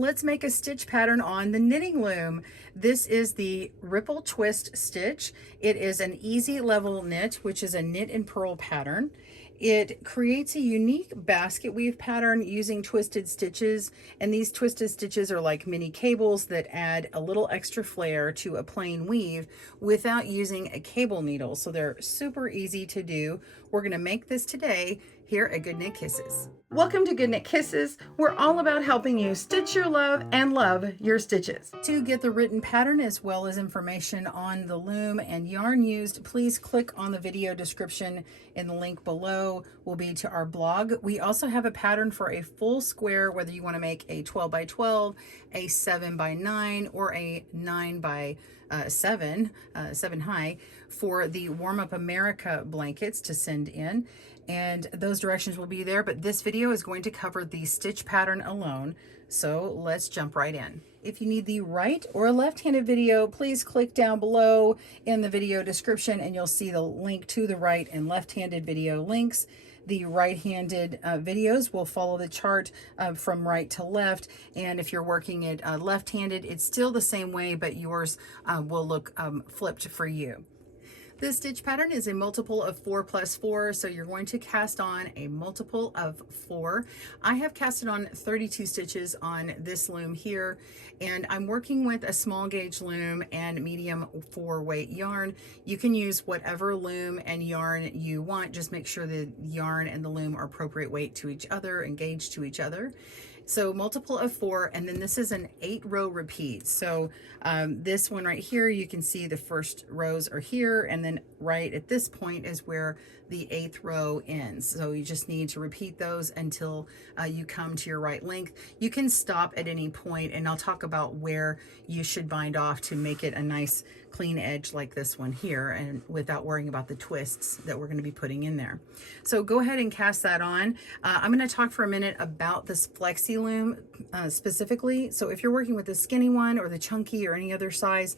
Let's make a stitch pattern on the knitting loom. This is the ripple twist stitch. It is an easy level knit, which is a knit and purl pattern. It creates a unique basket weave pattern using twisted stitches, and these twisted stitches are like mini cables that add a little extra flair to a plain weave without using a cable needle. So they're super easy to do. We're going to make this today here at GoodKnit Kisses. Welcome to GoodKnit Kisses. We're all about helping you stitch your love and love your stitches. To get the written pattern as well as information on the loom and yarn used, please click on the video description, and the link below will be to our blog. We also have a pattern for a full square, whether you want to make a 12 by 12, a 7 by 9, or a 9 by 7 high for the Warm Up America blankets to send in. And those directions will be there, but this video is going to cover the stitch pattern alone. So let's jump right in. If you need the right or left-handed video, please click down below in the video description and you'll see the link to the right and left-handed video links. The right-handed videos will follow the chart from right to left, and if you're working it left-handed, it's still the same way, but yours will look flipped for you. This stitch pattern is a multiple of 4 plus 4, so you're going to cast on a multiple of 4. I have casted on 32 stitches on this loom here, and I'm working with a small gauge loom and medium 4 weight yarn. You can use whatever loom and yarn you want. Just make sure the yarn and the loom are appropriate weight to each other and gauge to each other. So multiple of 4, and then this is an 8-row repeat. So this one right here, you can see the first rows are here, and then right at this point is where the 8th row ends. So you just need to repeat those until you come to your right length. You can stop at any point, and I'll talk about where you should bind off to make it a nice clean edge like this one here, and without worrying about the twists that we're going to be putting in there. So go ahead and cast that on. I'm going to talk for a minute about this flexi loom specifically. So if you're working with the skinny one or the chunky or any other size,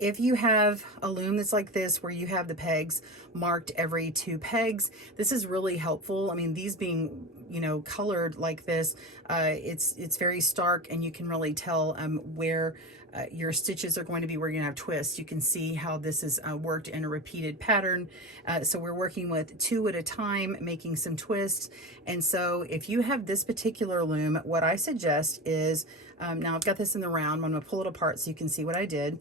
if you have a loom that's like this where you have the pegs marked every 2 pegs, this is really helpful. I mean, these being, you know, colored like this, it's very stark, and you can really tell where your stitches are going to be, where you're gonna have twists. You can see how this is worked in a repeated pattern. So we're working with 2 at a time, making some twists. And so if you have this particular loom, what I suggest is, now I've got this in the round, I'm gonna pull it apart so you can see what I did.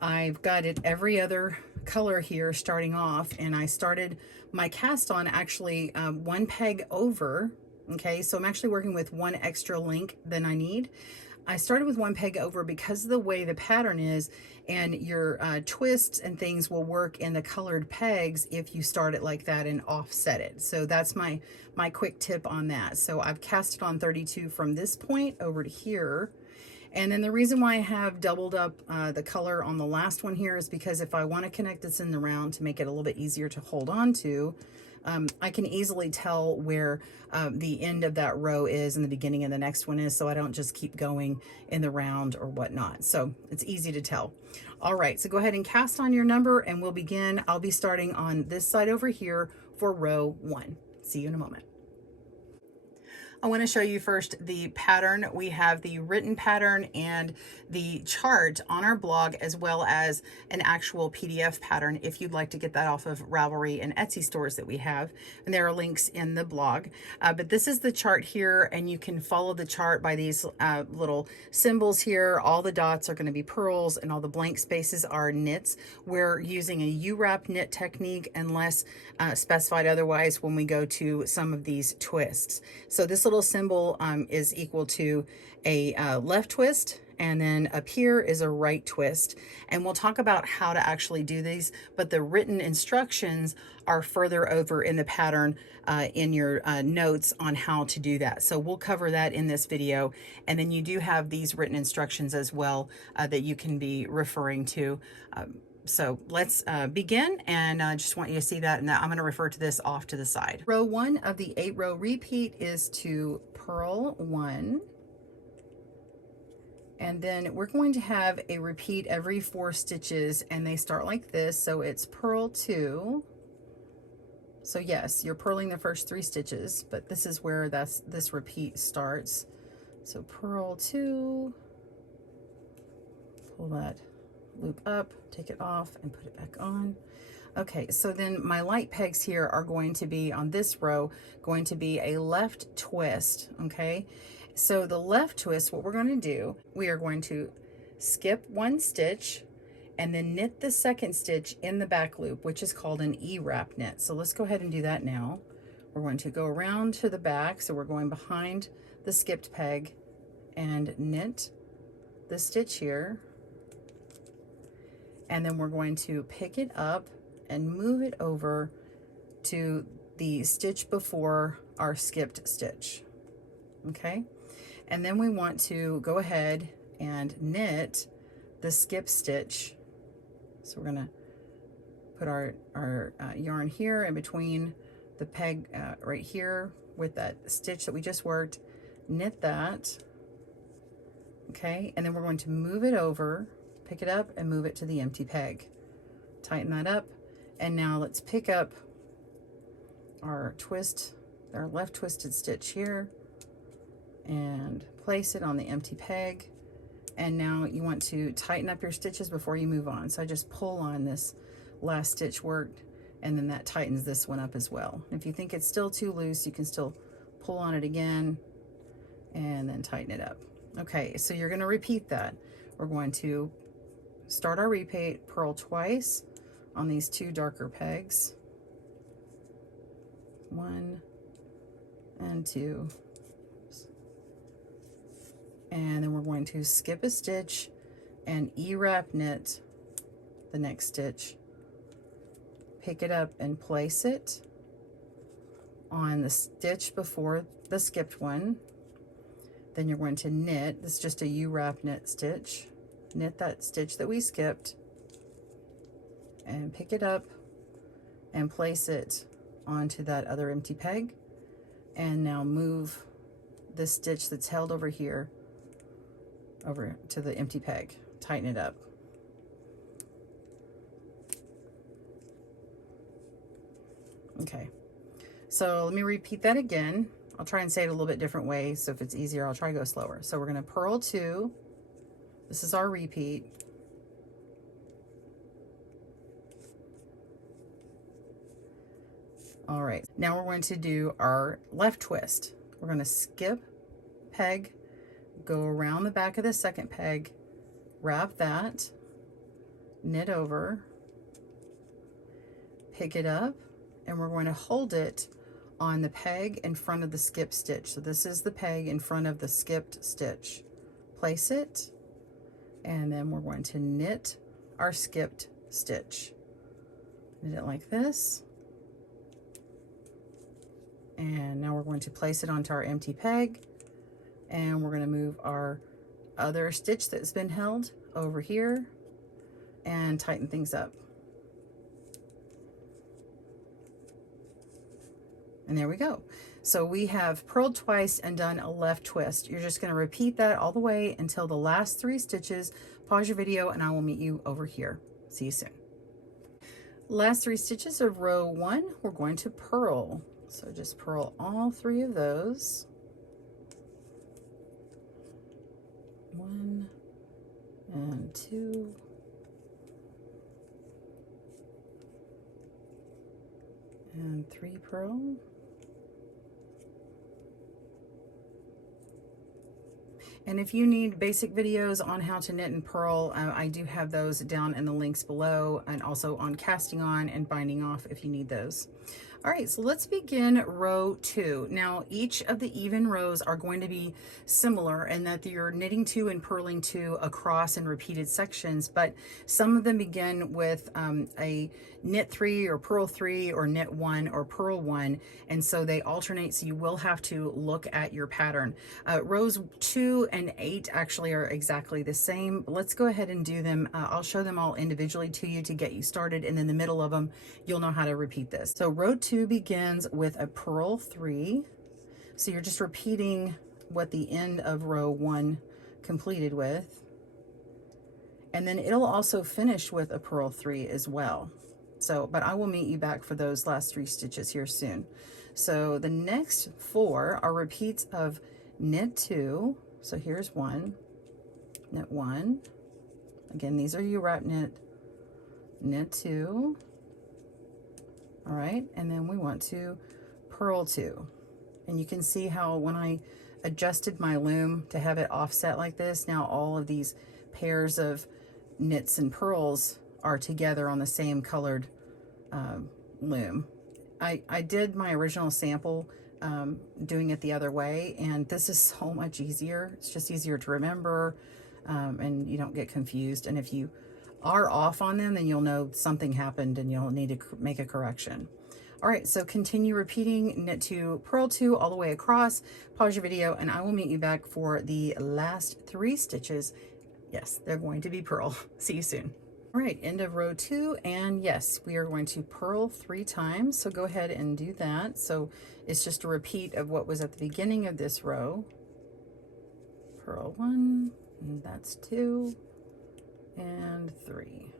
I've got it every other color here starting off, and I started my cast on actually 1 peg over. Okay, so I'm actually working with 1 extra link than I need. I started with 1 peg over because of the way the pattern is, and your twists and things will work in the colored pegs if you start it like that and offset it. So that's my quick tip on that. So I've casted on 32 from this point over to here. And then the reason why I have doubled up the color on the last one here is because if I want to connect this in the round to make it a little bit easier to hold on to, I can easily tell where the end of that row is and the beginning of the next one is, so I don't just keep going in the round or whatnot. So it's easy to tell. All right, so go ahead and cast on your number and we'll begin. I'll be starting on this side over here for row 1. See you in a moment. I want to show you first the pattern. We have the written pattern and the chart on our blog, as well as an actual PDF pattern if you'd like to get that off of Ravelry and Etsy stores that we have. And there are links in the blog. But this is the chart here, and you can follow the chart by these little symbols here. All the dots are going to be purls, and all the blank spaces are knits. We're using a U-wrap knit technique unless specified otherwise when we go to some of these twists. So this little symbol is equal to a left twist, and then up here is a right twist. And we'll talk about how to actually do these, but the written instructions are further over in the pattern in your notes on how to do that. So we'll cover that in this video. And then you do have these written instructions as well that you can be referring to. So let's begin, and I just want you to see that, and I'm going to refer to this off to the side. Row 1 of the 8-row repeat is to purl 1, and then we're going to have a repeat every 4 stitches, and they start like this. So it's purl 2. So yes, you're purling the first 3 stitches, but this is where this repeat starts. So purl 2, pull that loop up, take it off and put it back on. Okay, so then my light pegs here are going to be on this row, going to be a left twist, okay? So the left twist, what we're going to do, we are going to skip 1 stitch and then knit the 2nd stitch in the back loop, which is called an E-wrap knit. So let's go ahead and do that now. We're going to go around to the back, so we're going behind the skipped peg and knit the stitch here. And then we're going to pick it up and move it over to the stitch before our skipped stitch, okay? And then we want to go ahead and knit the skip stitch. So we're gonna put our yarn here in between the peg right here with that stitch that we just worked, knit that, okay? And then we're going to move it over, pick it up and move it to the empty peg. Tighten that up. And now let's pick up our twist, our left twisted stitch here and place it on the empty peg. And now you want to tighten up your stitches before you move on. So I just pull on this last stitch worked, and then that tightens this one up as well. If you think it's still too loose, you can still pull on it again and then tighten it up. Okay, so you're going to repeat that. We're going to start our repeat, purl twice on these 2 darker pegs, 1 and 2, and then we're going to skip a stitch and E-wrap knit the next stitch, pick it up and place it on the stitch before the skipped one. Then you're going to knit, this is just a U-wrap knit stitch, knit that stitch that we skipped and pick it up and place it onto that other empty peg. And now move this stitch that's held over here over to the empty peg, tighten it up. Okay, so let me repeat that again. I'll try and say it a little bit different way, so if it's easier I'll try to go slower. So we're going to purl 2, this is our repeat, all right, now we're going to do our left twist. We're going to skip peg, go around the back of the 2nd peg, wrap that, knit over, pick it up, and we're going to hold it on the peg in front of the skip stitch. So this is the peg in front of the skipped stitch. Place it, and then we're going to knit our skipped stitch. Knit it like this. And now we're going to place it onto our empty peg, and we're going to move our other stitch that's been held over here and tighten things up. And there we go. So we have purled twice and done a left twist. You're just going to repeat that all the way until the last 3 stitches. Pause your video and I will meet you over here. See you soon. Last 3 stitches of row 1, we're going to purl. So just purl all 3 of those. 1 and 2. And 3 purl. And if you need basic videos on how to knit and purl, I do have those down in the links below, and also on casting on and binding off if you need those. All right, so let's begin row 2. Now, each of the even rows are going to be similar in that you're knitting 2 and purling 2 across in repeated sections, but some of them begin with a knit 3 or purl 3 or knit 1 or purl 1, and so they alternate, so you will have to look at your pattern. Rows 2 and 8 actually are exactly the same. Let's go ahead and do them. I'll show them all individually to you to get you started, and in the middle of them, you'll know how to repeat this. So row 2 begins with a purl 3. So you're just repeating what the end of row 1 completed with. And then it'll also finish with a purl 3 as well. So, but I will meet you back for those last 3 stitches here soon. So the next 4 are repeats of knit 2, So here's one, knit one. Again, these are U-wrap knit, knit two. All right, and then we want to purl two. And you can see how when I adjusted my loom to have it offset like this, now all of these pairs of knits and purls are together on the same colored loom. I did my original sample doing it the other way, and this is so much easier. It's just easier to remember, and you don't get confused. And if you are off on them, then you'll know something happened and you'll need to make a correction. All right, so continue repeating knit two, purl two all the way across. Pause your video and I will meet you back for the last 3 stitches. Yes, they're going to be purl. See you soon. All right, end of row 2, and yes, we are going to purl 3 times, so go ahead and do that. So it's just a repeat of what was at the beginning of this row. Purl 1, and that's 2, and 3.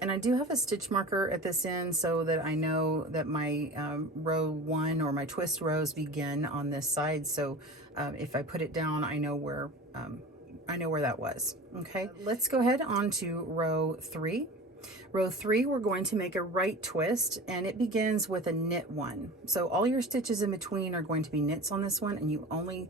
And I do have a stitch marker at this end so that I know that my row 1 or my twist rows begin on this side. So if I put it down, I know where that was. Okay, let's go ahead on to row 3. Row 3, we're going to make a right twist, and it begins with a knit 1. So all your stitches in between are going to be knits on this one, and you only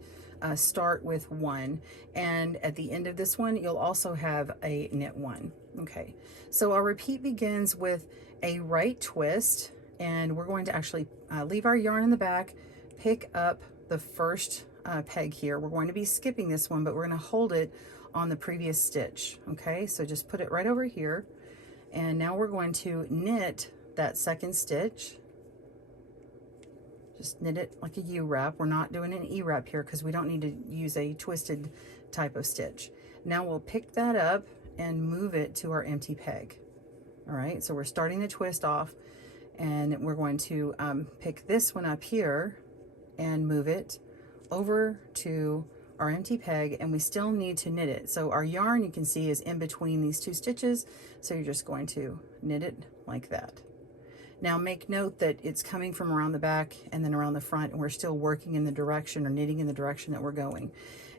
start with 1. And at the end of this one, you'll also have a knit 1. Okay, so our repeat begins with a right twist, and we're going to actually leave our yarn in the back, pick up the first peg here. We're going to be skipping this one, but we're going to hold it on the previous stitch. Okay, so just put it right over here, and now we're going to knit that second stitch. Just knit it like a U-wrap. We're not doing an E-wrap here because we don't need to use a twisted type of stitch. Now we'll pick that up and move it to our empty peg. All right, so we're starting the twist off, and we're going to pick this one up here and move it over to our empty peg, and we still need to knit it. So our yarn, you can see, is in between these 2 stitches, so you're just going to knit it like that. Now make note that it's coming from around the back and then around the front, and we're still working in the direction or knitting in the direction that we're going.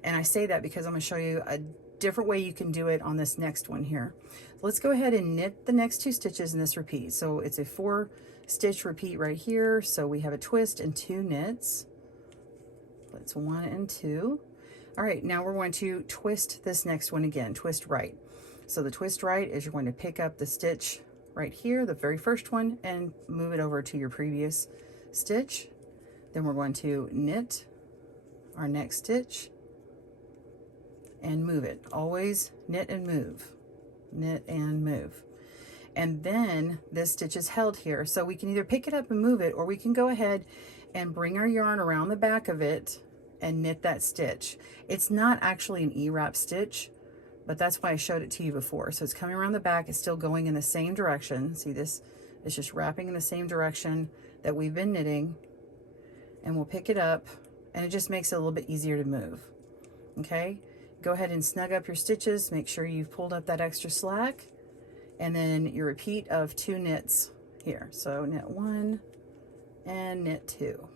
And I say that because I'm going to show you a different way you can do it on this next one here. So let's go ahead and knit the next 2 stitches in this repeat. So it's a 4 stitch repeat right here. So we have a twist and 2 knits. That's 1 and 2. All right, now we're going to twist this next one again, twist right. So the twist right is you're going to pick up the stitch right here, the very first one, and move it over to your previous stitch. Then we're going to knit our next stitch and move it. Always knit and move, knit and move. And then this stitch is held here. So we can either pick it up and move it, or we can go ahead and bring our yarn around the back of it and knit that stitch. It's not actually an E-wrap stitch, but that's why I showed it to you before. So it's coming around the back, it's still going in the same direction. See, this is just wrapping in the same direction that we've been knitting, and we'll pick it up, and it just makes it a little bit easier to move. Okay, go ahead and snug up your stitches, make sure you've pulled up that extra slack, and then your repeat of 2 knits here. So knit 1 and knit 2.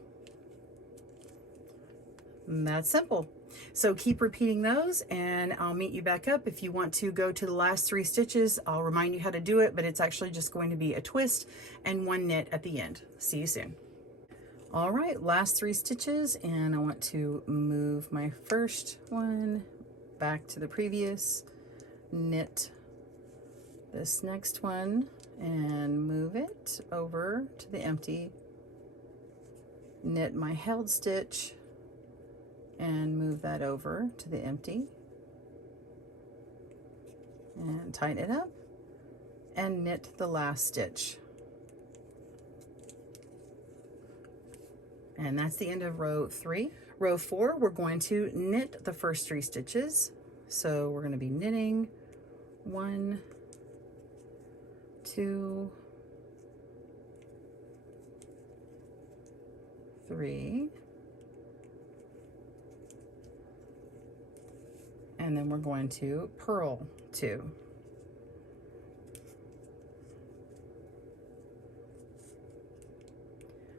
And that's simple. So keep repeating those, and I'll meet you back up. If you want to go to the last 3 stitches, I'll remind you how to do it, but it's actually just going to be a twist and 1 knit at the end. See you soon. All right, last 3 stitches, and I want to move my first one back to the previous, knit this next one and move it over to the empty, knit my held stitch and move that over to the empty, and tighten it up and knit the last stitch. And that's the end of row 3. Row 4, we're going to knit the first 3 stitches. So we're going to be knitting 1, 2, 3, and then we're going to purl 2.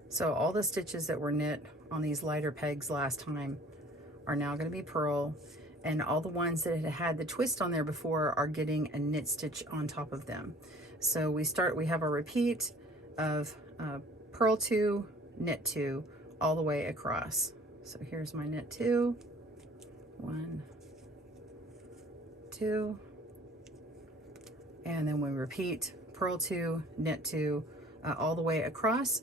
So all the stitches that were knit on these lighter pegs last time are now going to be purl, and all the ones that had the twist on there before are getting a knit stitch on top of them. So we have our repeat of purl 2, knit 2, all the way across. So here's my knit 2, 1, 2, and then we repeat purl 2, knit 2, all the way across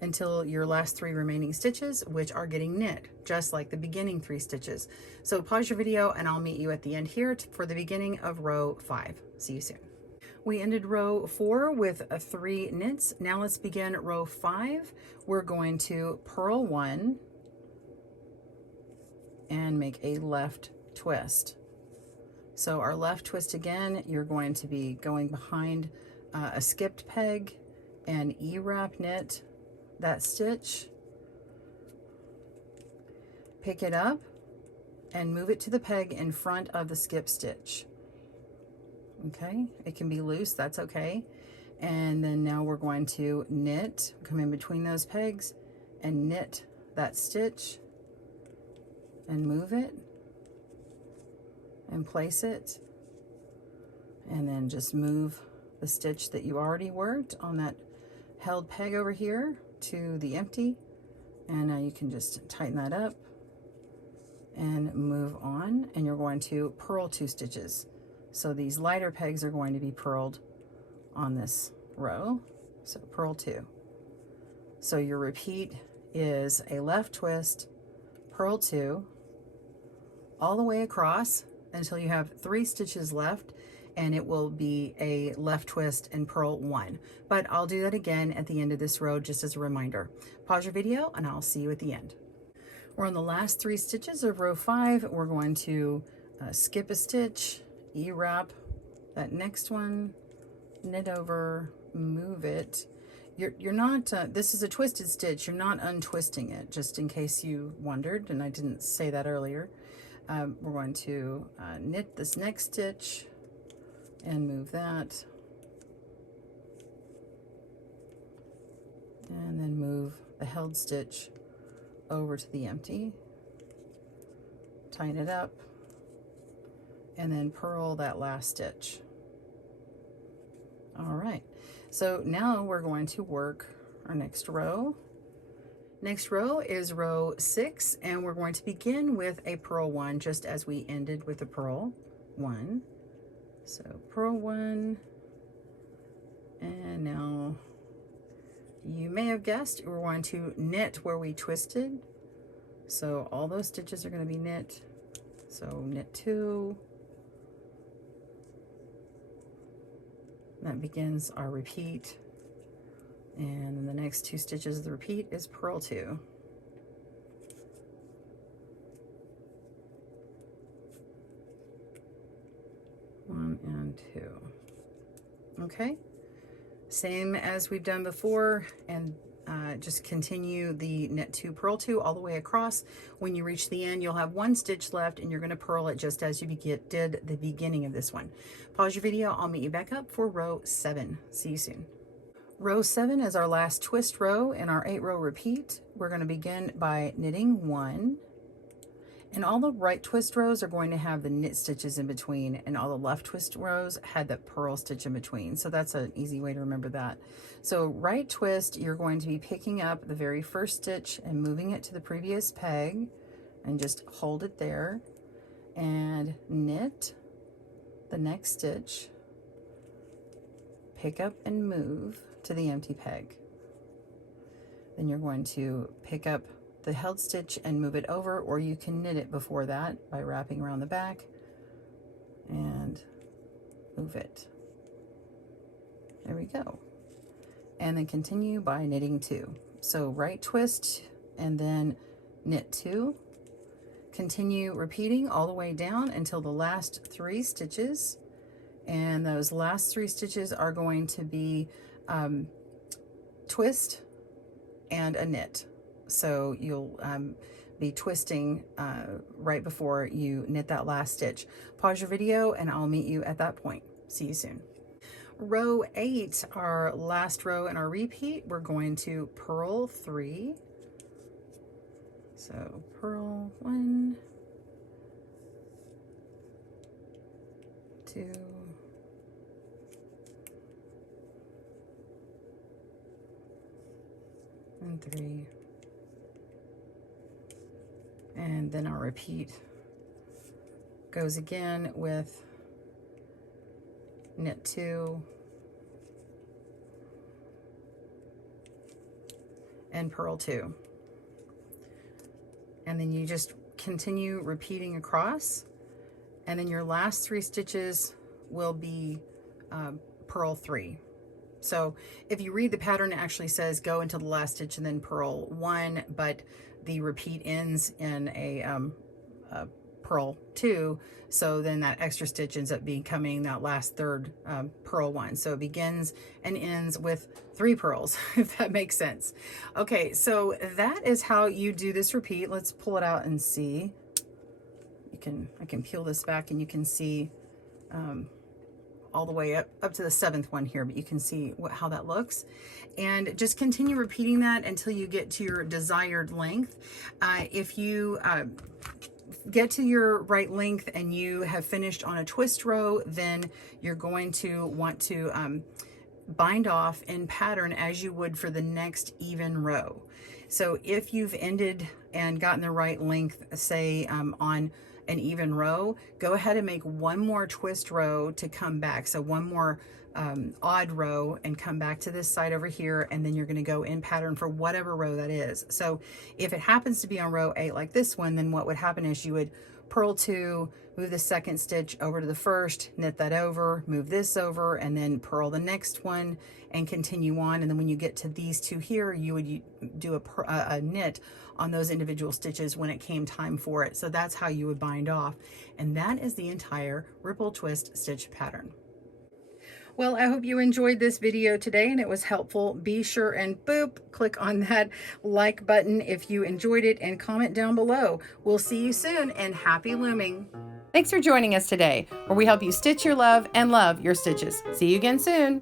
until your last 3 remaining stitches, which are getting knit, just like the beginning 3 stitches. So pause your video and I'll meet you at the end here for the beginning of row 5. See you soon. We ended row 4 with 3 knits. Now let's begin row 5. We're going to purl 1 and make a left twist. So our left twist again, you're going to be going behind a skipped peg and E-wrap knit that stitch, pick it up and move it to the peg in front of the skip stitch. Okay, it can be loose, that's okay. And then now we're going to knit, come in between those pegs and knit that stitch and move it and place it, and then just move the stitch that you already worked on that held peg over here to the empty, and now you can just tighten that up and move on, and you're going to purl 2 stitches. So these lighter pegs are going to be purled on this row, so purl 2. So your repeat is a left twist, purl 2, all the way across until you have 3 stitches left, and it will be a left twist and purl 1. But I'll do that again at the end of this row just as a reminder. Pause your video and I'll see you at the end. We're on the last 3 stitches of row 5. We're going to skip a stitch, E-wrap that next one, knit over, move it. You're not, this is a twisted stitch, you're not untwisting it, just in case you wondered, and I didn't say that earlier. We're going to knit this next stitch and move that, and then move the held stitch over to the empty, tighten it up, and then purl that last stitch. All right, so now we're going to work our next row. Next row is row 6, and we're going to begin with a purl 1 just as we ended with a purl 1. So purl 1, and now you may have guessed we're going to knit where we twisted. So all those stitches are going to be knit. So knit 2. That begins our repeat. And then the next 2 stitches of the repeat is purl 2. One and 2. Okay, same as we've done before, and just continue the knit 2, purl 2 all the way across. When you reach the end, you'll have 1 stitch left, and you're going to purl it just as you did the beginning of this one. Pause your video. I'll meet you back up for row 7. See you soon. Row 7 is our last twist row in our 8-row repeat. We're going to begin by knitting 1. And all the right twist rows are going to have the knit stitches in between, and all the left twist rows had the purl stitch in between. So that's an easy way to remember that. So right twist, you're going to be picking up the very first stitch and moving it to the previous peg, and just hold it there and knit the next stitch, pick up and move to the empty peg. Then you're going to pick up the held stitch and move it over, or you can knit it before that by wrapping around the back and move it. There we go. And then continue by knitting 2. So right twist and then knit 2. Continue repeating all the way down until the last 3 stitches. And those last 3 stitches are going to be twist and a knit. So you'll be twisting right before you knit that last stitch. Pause your video and I'll meet you at that point. See you soon. Row 8, our last row in our repeat, we're going to purl 3. So purl 1, 2, and 3, and then our repeat goes again with knit 2 and purl 2, and then you just continue repeating across, and then your last 3 stitches will be purl 3. So if you read the pattern, it actually says go into the last stitch and then purl 1, but the repeat ends in a purl 2, so then that extra stitch ends up becoming that last third purl 1. So it begins and ends with 3 purls, if that makes sense. Okay, so that is how you do this repeat. Let's pull it out and see. I can peel this back and you can see all the way up to the 7th one here, but you can see how that looks. And just continue repeating that until you get to your desired length. If you get to your right length and you have finished on a twist row, then you're going to want to bind off in pattern as you would for the next even row. So if you've ended and gotten the right length, say on an even row, go ahead and make one more twist row to come back. So one more odd row and come back to this side over here, and then you're going to go in pattern for whatever row that is. So if it happens to be on row 8 like this one, then what would happen is you would purl 2, move the 2nd stitch over to the 1st, knit that over, move this over, and then purl the next one and continue on. And then when you get to these 2 here, you would do a knit on those individual stitches when it came time for it. So that's how you would bind off. And that is the entire ripple twist stitch pattern. Well, I hope you enjoyed this video today and it was helpful. Be sure and click on that like button if you enjoyed it, and comment down below. We'll see you soon, and happy looming. Thanks for joining us today, where we help you stitch your love and love your stitches. See you again soon.